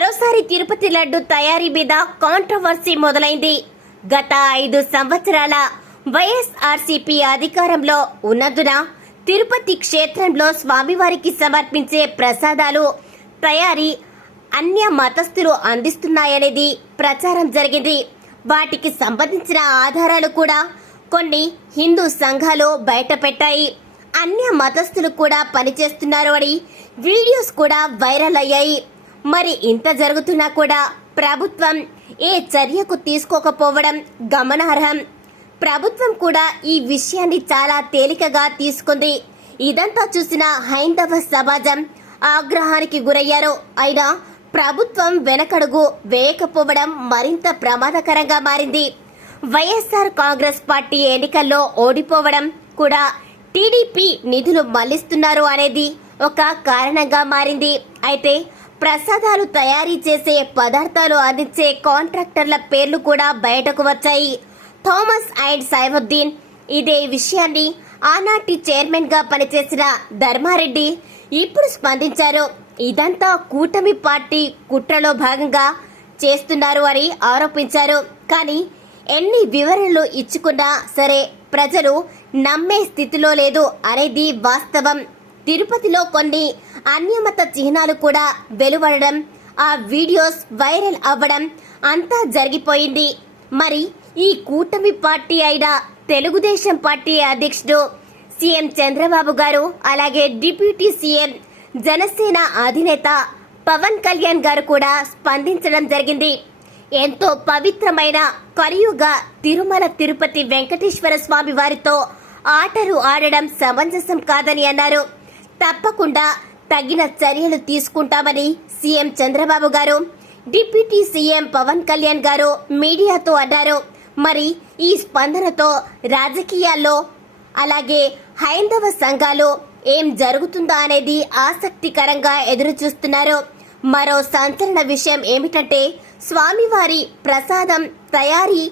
మరోసారి తిరుపతి లడ్డు తయారీ మీద కాంట్రవర్సీ మొదలైంది. గత 5 సంవత్సరాల వైఎస్ఆర్సీపీ అధికారంలో ఉన్నందున తిరుపతి క్షేత్రంలో స్వామివారికి సమర్పించే ప్రసాదాలు తయారీ అన్య మతస్థులు అందిస్తున్నాయనేది ప్రచారం జరిగింది. వాటికి సంబంధించిన ఆధారాలు కూడా కొన్ని హిందూ సంఘాలు బయటపెట్టాయి. అన్య మతస్థులు కూడా పనిచేస్తున్నారు అని వీడియోస్ కూడా వైరల్ అయ్యాయి. మరి ఇంత జరుగుతున్నా కూడా ప్రభుత్వం ఏ చర్యకు తీసుకోకపోవడం గమనార్హం. ప్రభుత్వం కూడా ఈ విషయాన్ని చాలా తేలికగా తీసుకుంది. ఇదంతా చూసిన హైందవ సమాజం ఆగ్రహానికి గురయ్యారు. అయినా ప్రభుత్వం వెనకడుగు వేయకపోవడం మరింత ప్రమాదకరంగా మారింది. వైఎస్ఆర్ కాంగ్రెస్ పార్టీ ఎన్నికల్లో ఓడిపోవడం కూడా టీడీపీ నిధులు మళ్లిస్తున్నారు అనేది ఒక కారణంగా మారింది. అయితే ప్రసాదాలు తయారీ చేసే పదార్థాలు అందించే కాంట్రాక్టర్ల పేర్లు కూడా బయటకు వచ్చాయి. Thomas and Saifuddin. ఇదే విషయాన్ని ఆనాటి చైర్మన్ గా పనిచేసిన ధర్మారెడ్డి ఇప్పుడు స్పందించారు. ఇదంతా కూటమి పార్టీ కుట్రలో భాగంగా చేస్తున్నారు అని ఆరోపించారు. కానీ ఎన్ని వివరణలు ఇచ్చుకున్నా సరే ప్రజలు నమ్మే స్థితిలో లేదు అనేది వాస్తవం. తిరుపతిలో కొన్ని అన్యమత చిహ్నాలు కూడా వెలువడడం, ఆ వీడియోస్ వైరల్ అవ్వడం అంతా జరిగిపోయింది. మరి ఈ కూటమి పార్టీ అయిన తెలుగుదేశం పార్టీ అధ్యక్షుడు సీఎం చంద్రబాబు గారు, అలాగే డిప్యూటీ సీఎం జనసేన అధినేత పవన్ కళ్యాణ్ గారు కూడా స్పందించడం జరిగింది. ఎంతో పవిత్రమైన కలియుగ తిరుమల తిరుపతి వెంకటేశ్వర స్వామి వారితో ఆటలు ఆడడం సమంజసం కాదని అన్నారు. తప్పకుండా తగిన చర్యలు తీసుకుంటామని సీఎం చంద్రబాబు గారు, డిప్యూటీ సీఎం పవన్ కళ్యాణ్ గారు మీడియాతో అన్నారు. మరి ఈ స్పందనతో రాజకీయాల్లో అలాగే హైందవ సంఘాలు ఏం జరుగుతుందా అనేది ఆసక్తికరంగా ఎదురుచూస్తున్నారు. మరో సంచలన విషయం ఏమిటంటే స్వామివారి ప్రసాదం తయారీ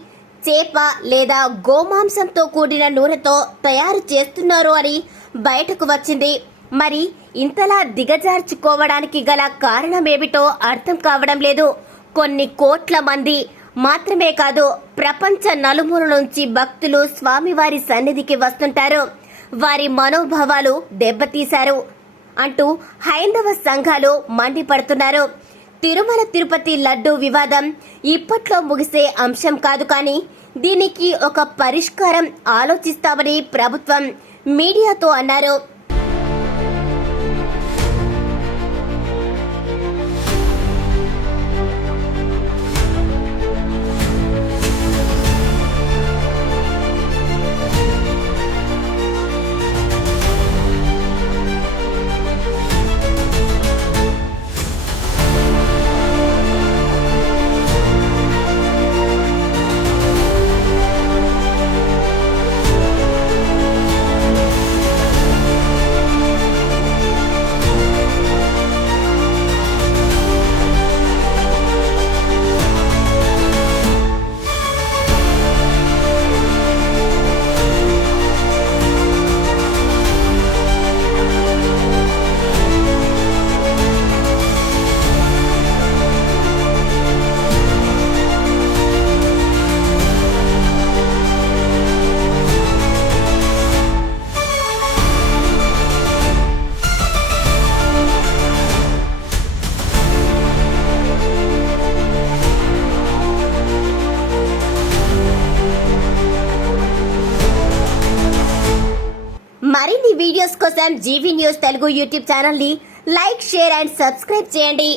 చేప లేదా గోమాంసంతో కూడిన నూనెతో తయారు చేస్తున్నారు అని బయటకు వచ్చింది. మరి ఇంతలా దిగజార్చుకోవడానికి గల కారణమేమిటో అర్థం కావడం లేదు. కొన్ని కోట్ల మంది మాత్రమే కాదు, ప్రపంచ నలుమూల నుంచి భక్తులు స్వామివారి సన్నిధికి వస్తుంటారు. వారి మనోభావాలు దెబ్బతీశారు అంటూ హైందవ సంఘాలు మండిపడుతున్నారు. తిరుమల తిరుపతి లడ్డు వివాదం ఇప్పట్లో ముగిసే అంశం కాదు. కానీ దీనికి ఒక పరిష్కారం ఆలోచిస్తామని ప్రభుత్వం మీడియాతో అన్నారు. మరిన్ని వీడియోస్ కోసం GV news Telugu YouTube channel ని లైక్, షేర్ అండ్ సబ్స్క్రైబ్ చేయండి.